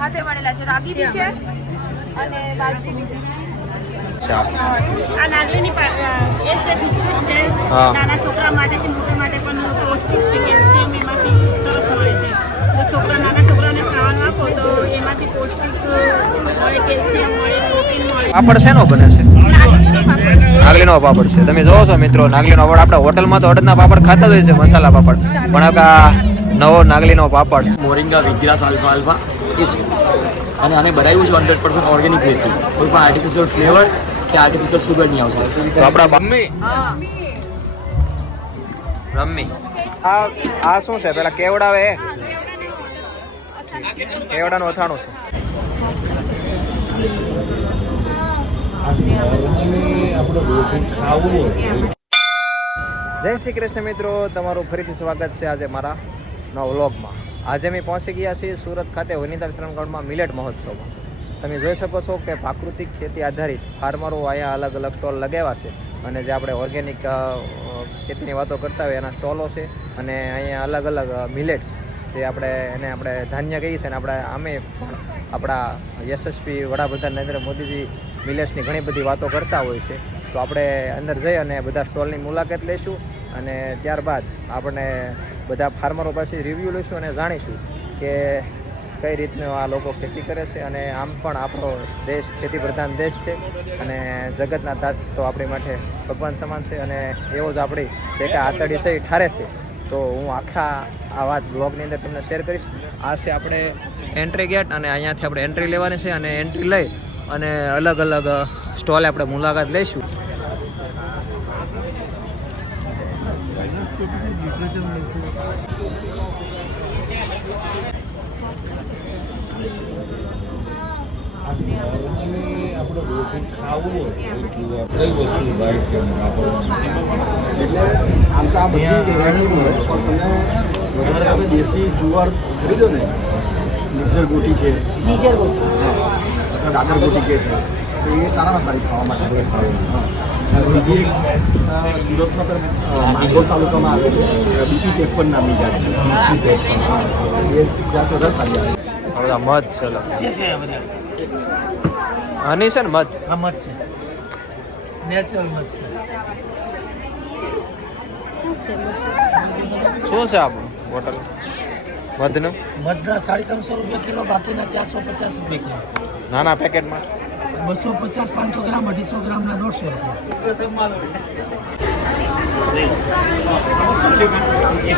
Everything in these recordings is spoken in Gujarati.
હાથે વણેલા છે. રાગી બી છે અને બાજરી બી છે. આ નાગલીની એ છે બિસ્કિટ છે નાના છોકરા માટે કે મોટા માટે પણ પૌષ્ટિક છે કેલ્શિયમ એમાંથી સરસ મળે છે. જો છોકરા નાના છોકરાને ખાવાનું આપો તો એમાંથી પૌષ્ટિક મળે કેલ્શિયમ મળે પ્રોટીન મળે. પાપડ શેનો બને છે? નાગલીનો પાપડ. છે. તમે જોવો છો મિત્રો નાગલીનો પાપડ. આપણે હોટલમાં તો અડદના પાપડ ખાતા જ હોય છે મસાલા પાપડ. પણ નવો નાગલીનો પાપડ. મોરિંગા વિગ્રાસ આલ્ફા આલ્ફા. એ છે અને આને બનાવ્યું છે હંડ્રેડ પર્સન્ટ ઓર્ગેનિક વેથી કોઈ પણ આર્ટિફિશિયલ ફ્લેવર કે આર્ટિફિશિયલ સુગર નહીં આવશે. તો આપણા મમ્મી! રમ્મી આ આ શું છે? પેલા કેવડાવે કેવડાનું અથાણું છે. જય શ્રી કૃષ્ણ મિત્રો તમારું ફરીથી સ્વાગત છે આજે મારા નવ વ્લોગમાં. આજે અમે પહોંચી ગયા છીએ સુરત ખાતે વનિતા વિશ્રામગઢમાં મિલેટ મહોત્સવમાં. તમે જોઈ શકો છો કે પ્રાકૃતિક ખેતી આધારિત ફાર્મરો અહીંયા અલગ અલગ સ્ટોલ લગાવ્યા છે અને જે આપણે ઓર્ગેનિક ખેતીની વાતો કરતા હોય એના સ્ટોલો છે અને અહીંયા અલગ અલગ મિલેટ્સ જે આપણે એને આપણે ધાન્ય કહીએ છીએ અને આપણે આમે પણ આપણા યશસ્વી વડાપ્રધાન નરેન્દ્ર મોદીજી મિલેટ્સની ઘણી બધી વાતો કરતા હોય છે. તો આપણે અંદર જઈ અને બધા સ્ટોલની મુલાકાત લઈશું અને ત્યારબાદ આપણે બધા ફાર્મરો પાસે રિવ્યૂ લઈશું અને જાણીશું કે કઈ રીતનું આ લોકો ખેતી કરે છે અને આમ પણ આપણો દેશ ખેતી પ્રધાન દેશ છે અને જગતના તાત તો આપણી માટે ભગવાન સમાન છે અને એવો જ આપણી જે કાંઈ આતડી એ ઠારે છે. તો હું આખા આ વાત બ્લોગની અંદર તમને શેર કરીશ. આ છે આપણે એન્ટ્રી ગેટ અને અહીંયાથી આપણે એન્ટ્રી લેવાની છે અને એન્ટ્રી લઈ અને અલગ અલગ સ્ટોલે આપણે મુલાકાત લઈશું. કઈ વસ્તુ રાઈટ કેમ વાપરવાની? એટલે આમ તો આ બધી વેરાયટી પણ તમે વધારે તમે દેશી જુવાર ખરીદો ને? નિઝર ગોટી છે. નીજર ગોઠવી અથવા દાદર ગોટી કે છે. તો એ સારામાં સારી ખાવા માટે આપણે બીજી એક સુરતમાં પણ અ, તાલુકામાં આવે છે. બીપી ત્રેપન નામની જાત છે. બીપી ત્રેપન એ જાત વધારે સારી આવે. મધ છે. હની છે ને મધ? આ મધ છે. નેચરલ મધ છે. શું છે આપણું બોટલ મધનું? મધના સાડી ત્રણસો રૂપિયા કિલો બાકીના ચારસો પચાસ રૂપિયા કિલો. નાના પેકેટમાં બસો પચાસ પાંચસો ગ્રામ અઢીસો ગ્રામના દોઢસો રૂપિયા.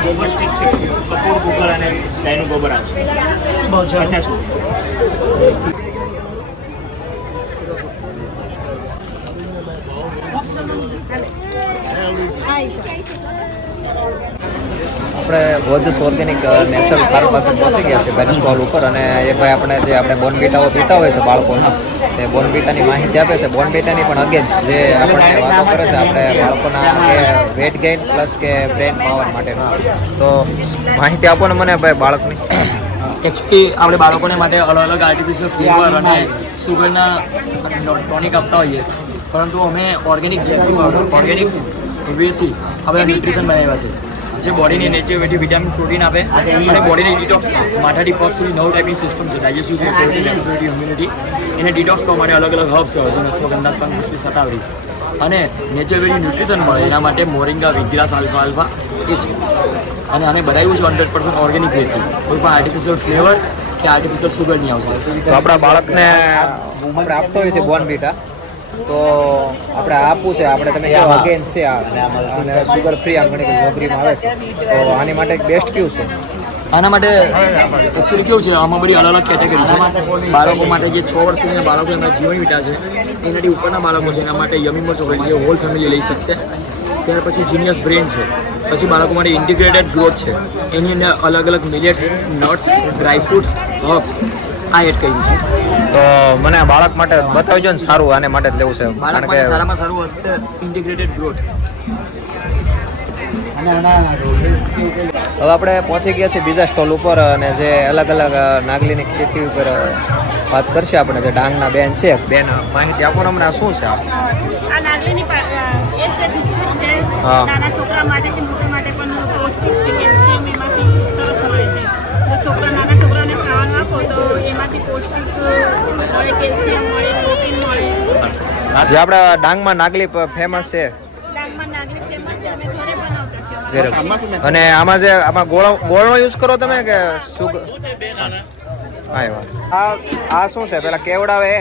ગોબર સ્ટીક છે. સપોર્ટ ગોબર અને ગાયનું ગોબર આવશે શું ભાવ છે? પચાસ આપણે વોજસ ઓર્ગેનિક નેચરલ ફાર્મ પાસે પહોંચી ગયા છે ભાઈના સ્ટોલ ઉપર અને એ ભાઈ આપણે જે આપણે બોનબીટાઓ પીતા હોય છે બાળકોના, તે બોનબીટાની માહિતી આપે છે. બોનબીટાની પણ અગેન્સ જે આપણે વાતો કરે છે, આપણે બાળકોના કે વેટ ગેઇન પ્લસ કે બ્રેન પાવર માટેનું. તો માહિતી આપો ને મને ભાઈ બાળકની. એકચુઅલી આપણે બાળકોને માટે અલગ અલગ આર્ટિફિશિયલ ફ્લેવર અને સુગરના ટોનિક આપતા હોઈએ. પરંતુ અમે ઓર્ગેનિક ઓર્ગેનિક વેથી આપણે ન્યુટ્રિશન બનાવ્યા છે. જે બોડીને નેચરવેટી વિટામિન પ્રોટીન આપે અને બોડીને ડિટોક્સ માથાથી ડિપોક્સ સુધી નવ ટાઈપની સિસ્ટમ છે. ડાયજેસ્ટિવ સિક્યોરિટી રેસ્પિરેટરી ઇમ્યુનિટી એને ડિટોક્સ કરવા માટે અલગ અલગ હર્બ્સ છે. અર્જુન અશ્વગંધા સ્વાંગ પુષ્પી સતાવરી અને નેચરવેટી ન્યુટ્રિશન મળે. એના માટે મોરિંગા વિગ્રાસ આલ્ફા આલ્ફા એ છે. અને આને બનાવ્યું છે હંડ્રેડ પર્સન્ટ ઓર્ગેનિક વેથી કોઈ પણ આર્ટિફિશિયલ ફ્લેવર કે આર્ટિફિશિયલ સુગર નહીં આવશે. તો આપણા બાળકને પ્રાપ્ત હોય છે બોનબીટા તો આપણે આપવું છે. આપણે તમે કહો અગેન છે અને સુગર ફ્રી આમ ઘણી નોકરીમાં આવે છે. તો આની માટે બેસ્ટ કયું છે? આના માટે એકચ્યુઅલી કેવું છે? આમાં બધી અલગ અલગ કેટેગરી છે. બાળકો માટે જે છ વર્ષ સુધીના બાળકો એમના જીવન વિટા છે, એનાથી ઉપરના બાળકો છે, એના માટે યમી ચોકલેટ જે હોલ ફેમિલી લઈ શકશે. ત્યાર પછી જીનિયસ બ્રેન છે. પછી બાળકો માટે ઇન્ટિગ્રેટેડ ગ્રોથ છે. એની અંદર અલગ અલગ millets nuts dry fruits herbs આ એડ કર્યું છે? તો મને બાળક માટે બતાવજો ને સારું આને માટે જ લેવું છે. કારણ કે સારામાં સારું હશે ઇન્ટિગ્રેટેડ ગ્રોથ હવે આપણે પહોંચી ગયા છીએ બીજા સ્ટોલ ઉપર અને જે અલગ અલગ નાગલીની ખેતી ઉપર વાત કરશે આપણે જે ડાંગના બેન છે. બેન માહિતી આપો ને હમણાં શું છે આ? આ નાગલીની પા- છે છે. હા. નાના છોકરા માટે કે મોટા માટે પણ પૌષ્ટિક છે કેલ્શિયમ એમાંથી સરસ મળે છે. છોકરા નાના જે આપણા ડાંગમાં નાગલી ફેમસ છે. અને આમાં જે આમાં ગોળો ગોળનો યુઝ કરો તમે કે સુગ આ આ શું છે? પેલા કેવડા એ?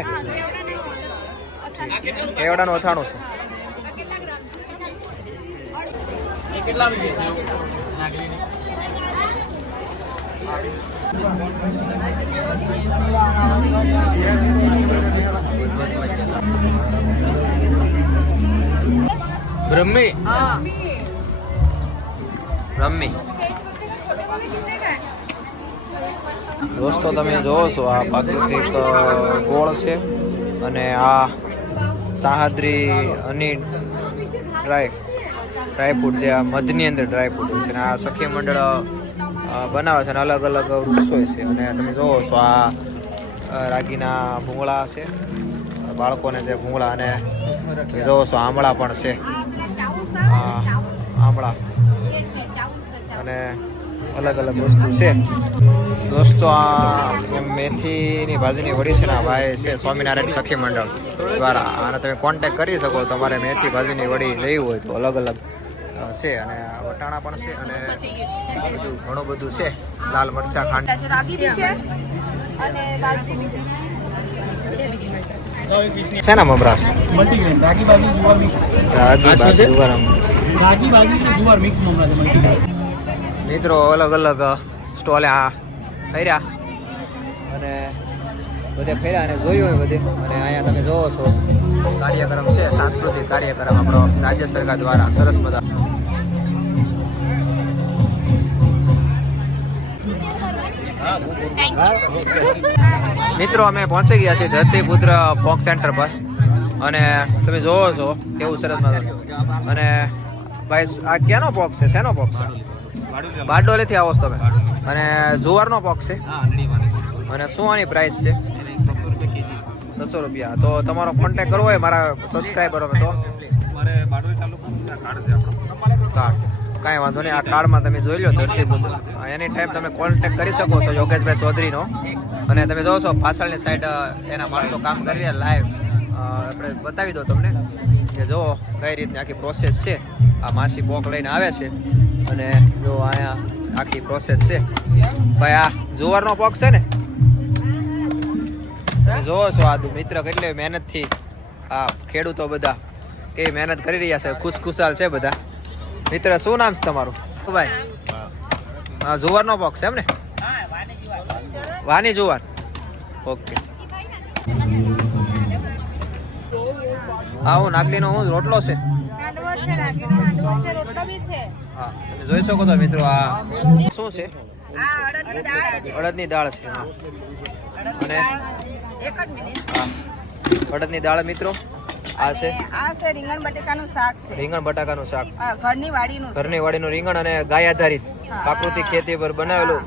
કેવડાનું અથાણું છે. કેટલા બ્રહ્મી. બ્રહ્મી. દોસ્તો તમે જોવો છો આ પ્રાકૃતિક ગોળ છે અને આ સાહાદ્રી અની ડ્રાય ડ્રાયફ્રૂટ છે આ મધની અંદર ડ્રાયફ્રૂટ છે અને આ સખી મંડળ બનાવે છે અને અલગ અલગ વૃક્ષો છે. અને તમે જુઓ છો આ રાગીના ભૂંગળા છે. બાળકોને જે ભૂંગળા અને જુઓ છો આમળા પણ છે. આમળા. અને અલગ અલગ વસ્તુ છે. દોસ્તો, આ મેથીની ભાજીની વડી છે ને ભાઈ છે સ્વામિનારાયણ સખી મંડળ દ્વારા. અને તમે કોન્ટેક કરી શકો, તમારે મેથી ભાજીની વડી લેવી હોય તો અલગ અલગ છે અને વટાણા પણ છે અને બધું ઘણું બધું છે. લાલ મરચા ખાંડ. છે અને બાજરી બી છે. શેના મમરા છે મલ્ટીગ્રેન રાગી બાજરી જુવાર મિક્સ. રાગી બાજરી જુવારમ. રાગી બાજરી ને જુવાર મિક્સ મમરા છે મલ્ટીગ્રેન મિત્રો અલગ અલગ સ્ટોલે આ ફર્યા. અને બધે ફેર્યા અને જોયું હોય બધે. અને અહીંયા તમે જોવો છો. કાર્યક્રમ છે સાંસ્કૃતિક કાર્યક્રમ આપણો રાજ્ય સરકાર દ્વારા. સરસ મજા. મિત્રો અમે પહોંચી ગયા છીએ ધરતીપુત્ર પોક સેન્ટર પર. અને તમે જોવો છો કેવું સરસ અને ભાઈ આ ક્યાંનો પોક છે? શેનો પોક છે? બારડોલીથી આવો છો તમે. અને જુવારનો પોક છે? અને શું આની પ્રાઇસ છે? છસો રૂપિયા. તો તમારો કોન્ટેક કરવો હોય મારા સબસ્ક્રાઈબરો તો. કાર્ડ કાંઈ વાંધો નહીં. આ કાર્ડમાં તમે જોઈ લો ધરતીપુત્ર એની ટાઈમ તમે કોન્ટેક કરી શકો છો યોગેશભાઈ ચૌધરીનો. અને તમે જોવો છો, પાછળની સાઈડ એના માણસો કામ કરી રહ્યા લાઈવ આપણે બતાવી દો તમને કે જો કઈ રીતની આખી પ્રોસેસ છે. આ માસી પોક લઈને આવે છે. અને જો અહીંયા આખી પ્રોસેસ છે. ભાઈ, આ જુવારનો પોક છે ને? તમે જોવો છો, આ મિત્ર કેટલી મહેનતથી આ ખેડૂતો બધા કે મહેનત કરી રહ્યા છે, ખુશખુશાલ છે બધા. મિત્ર શું નામ છે તમારું? ભાઈ હા જુવારનો છે એમ ને વાની જુવાર ઓકે. હા હું નાગલીનો હું રોટલો છે. હાંડવો છે રાગીનો હાંડવો છે રોટલો બી છે. હા તમે જોઈ શકો છો મિત્રો આ શું છે? આ અડદની દાળ છે. અડદની દાળ છે હા. અને એક જ હા. અડદની દાળ મિત્રો આ છે? આ છે રીંગણ બટેકાનું શાક છે. રીંગણ બટાકાનું શાક. આ ઘરની વાડીનું ઘરની વાડીનું રીંગણ અને ગાય આધારિત પ્રાકૃતિક ખેતી પર બનાવેલું.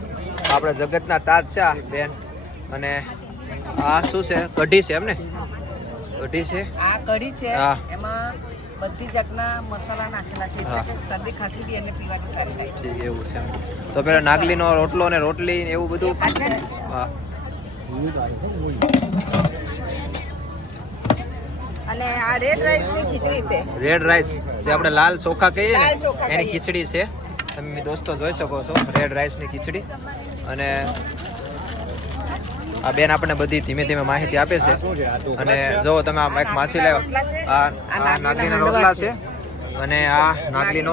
આપણે જગતના તાજ છે આ બેન. અને આ શું છે? કઢી છે એમ ને? કઢી છે? આ કઢી છે. હા. એમાં બધી જાતના મસાલા નાખેલા છે. એટલે શરદી ખાંસી બી એને પીવાની સારી થાય છે. એવું છે તો પેલા નાગલીનો રોટલો ને રોટલી એવું બધું? હા. અને આ રેડ રાઈસની ખીચડી છે. રેડ રાઈસ જે આપણે લાલ ચોખા કહીએ ને એની. ખીચડી છે. તમે દોસ્તો જોઈ શકો છો રેડ રાઈસની ખીચડી. અને આ બેન આપણને બધી ધીમે ધીમે માહિતી આપે છે. અને જો તમે આ એક માછી લાવ્યા. આ નાગલીના રોટલા છે. અને આ નાગલીનો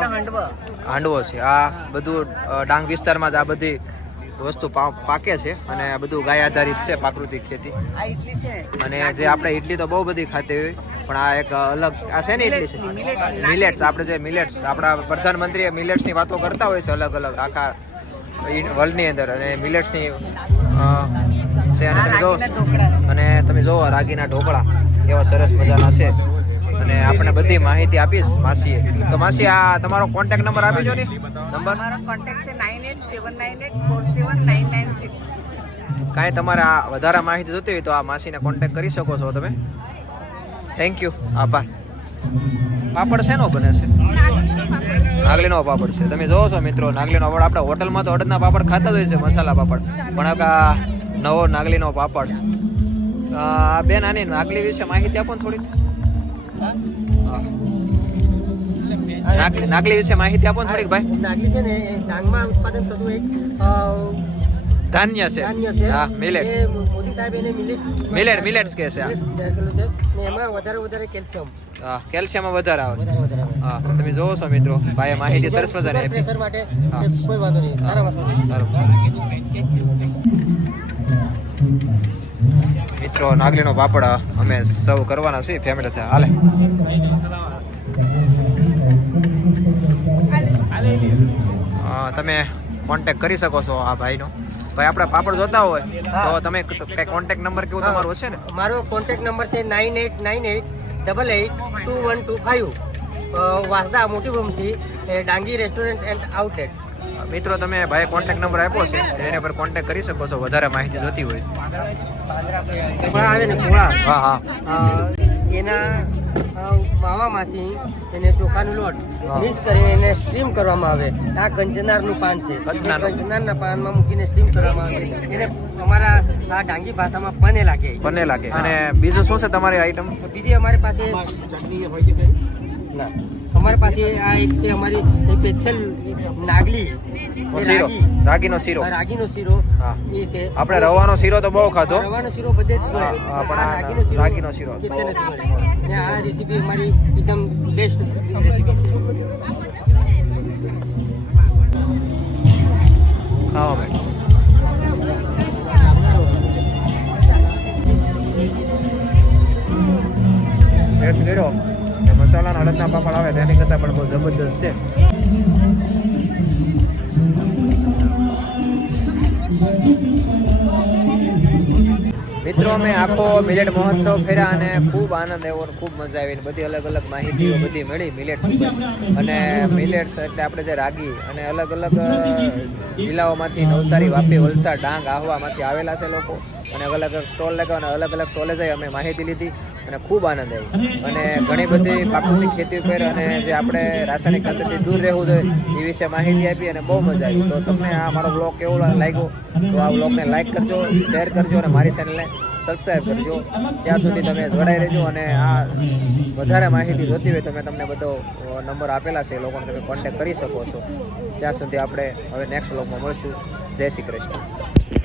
હાંડવો. છે. આ બધું ડાંગ વિસ્તારમાં જ આ બધી વસ્તુ પાકે છે અને આ બધું ગાય આધારિત છે પ્રાકૃતિક ખેતી. અને જે આપણે ઇડલી તો બહુ બધી ખાતી હોય પણ આ એક અલગ આ છે ને ઇડલી છે? મિલેટ્સ આપણે જે મિલેટ્સ આપણા પ્રધાનમંત્રીએ મિલેટ્સની વાતો કરતા હોય છે અલગ અલગ આખા વર્લ્ડની અંદર. અને મિલેટ્સની છે. અને તમે જોવો અને તમે જોવો રાગીના ઢોકળા એવા સરસ મજાના છે. અને આપણે બધી માહિતી આપીશ માસીએ. તો માસી આ તમારો કોન્ટેક્ટ નંબર આપી જો ને. નંબર મારો કોન્ટેક્ટ છે નાઇન કાંઈ તમારે આ વધારે માહિતી જોતી હોય તો આ માસીને કોન્ટેક કરી શકો છો તમે. થેન્ક યુ આભાર. પાપડ શેનો બને છે? નાગલીનો પાપડ છે. તમે જોવો છો મિત્રો, નાગલીનો પાપડ. આપણે હોટલમાં તો અડદના પાપડ ખાતા જ હોય છે મસાલા પાપડ. પણ આ નવો નાગલીનો પાપડ. બેન આની નાગલી વિશે માહિતી આપો ને થોડીક. હા. નાગ- નાગલી વિશે માહિતી આપો ને થોડીક ભાઈ. નાગલી છે ને ડાંગમાં ઉત્પાદન થતું એક ધાન્ય છે. હા મિલેટ્સ મોદી સાહેબ એને મિલેટ મિલેટ મિલેટ્સ કહે છે ને એમાં વધારે વધારે કેલ્શિયમ. હા કેલ્શિયમ વધારે આવે છે. હા તમે જોવો છો મિત્રો ભાઈ માહિતી સરસ મજાની આપી. પ્રેશર માટે કોઈ વાંધો નહીં. સારામાં સારું. સારું સારું. મિત્રો નાગલીનો પાપડ અમે સૌ કરવાના છીએ ફેમિલી સાથે. હાલે. તમે કોન્ટેક કરી શકો છો આ ભાઈનો. ભાઈ આપણે પાપડ જોતા હોય તો તમે કઈ કોન્ટેક નંબર કેવું તમારો હશે ને? મારો કોન્ટેક્ટ નંબર છે nine eight nine eight double eight two one two five Vasda મોટી ભૂમથી એ ડાંગી રેસ્ટોરન્ટ એન્ડ આઉટલેટ મિત્રો તમે ભાઈ કોન્ટેક્ટ નંબર આપ્યો છે એના પર કોન્ટેક્ટ કરી શકો છો વધારે માહિતી જોતી હોય. આવે ને હા હા. એના માવામાંથી એને ચોખાનો લોટ મિક્સ કરીને એને સ્ટીમ કરવામાં આવે. આ કંચનારનું પાન છે. કંચનારનું. પાનમાં મૂકીને સ્ટીમ કરવામાં આવે. એને અમારા આ ડાંગી ભાષામાં પને લાગે. પને લાગે. અને બીજું શું છે તમારી આઈટમ બીજી અમારી પાસે ના. અમારી પાસે આ એક છે અમારી સ્પેશિયલ નાગલી. રાગીનો શીરો. રાગીનો શીરો હા. એ છે. આપણે રવાનો શીરો તો બહુ ખાધો. રવાનો શીરો બધે પણ રાગીનો શીરો આ રેસીપી અમારી એકદમ બેસ્ટ રેસીપી છે. ખાવા બેઠો. Let's મસાલાના હળદના પાપડ આવે તેની કરતાં પણ બહુ જબરદસ્ત છે. મિત્રો અમે આખો મિલેટ મહોત્સવ ફેર્યા અને ખૂબ આનંદ આવ્યો અને ખૂબ મજા આવી બધી અલગ અલગ માહિતીઓ બધી મળી મિલેટ્સ અને મિલેટ્સ એટલે આપણે જે રાગી અને અલગ અલગ જિલ્લાઓમાંથી નવસારી, વાપી, વલસાડ, ડાંગ, આહવામાંથી આવેલા છે લોકો. અને અલગ અલગ સ્ટોલ લગાવ અને અલગ અલગ સ્ટોલે જઈ અમે માહિતી લીધી અને ખૂબ આનંદ આવ્યો. અને ઘણી બધી પ્રાકૃતિક ખેતી ઉપર અને જે આપણે રાસાયણિક ખાતરથી દૂર રહેવું જોઈએ એ વિશે માહિતી આપી અને બહુ મજા આવી. તો તમને આ મારો બ્લોગ કેવો લાગ્યો? તો આ બ્લોગને લાઈક કરજો શેર કરજો અને મારી ચેનલને સબસ્ક્રાઈબ કરજો. ત્યાં સુધી તમે જોડાઈ રહેજો અને આ વધારે માહિતી જોતી હોય તો મેં તમને બધો નંબર આપેલા છે, એ લોકોને તમે કોન્ટેક્ટ કરી શકો છો. ત્યાં સુધી આપણે હવે નેક્સ્ટ બ્લોગમાં મળશું. જય શ્રી કૃષ્ણ.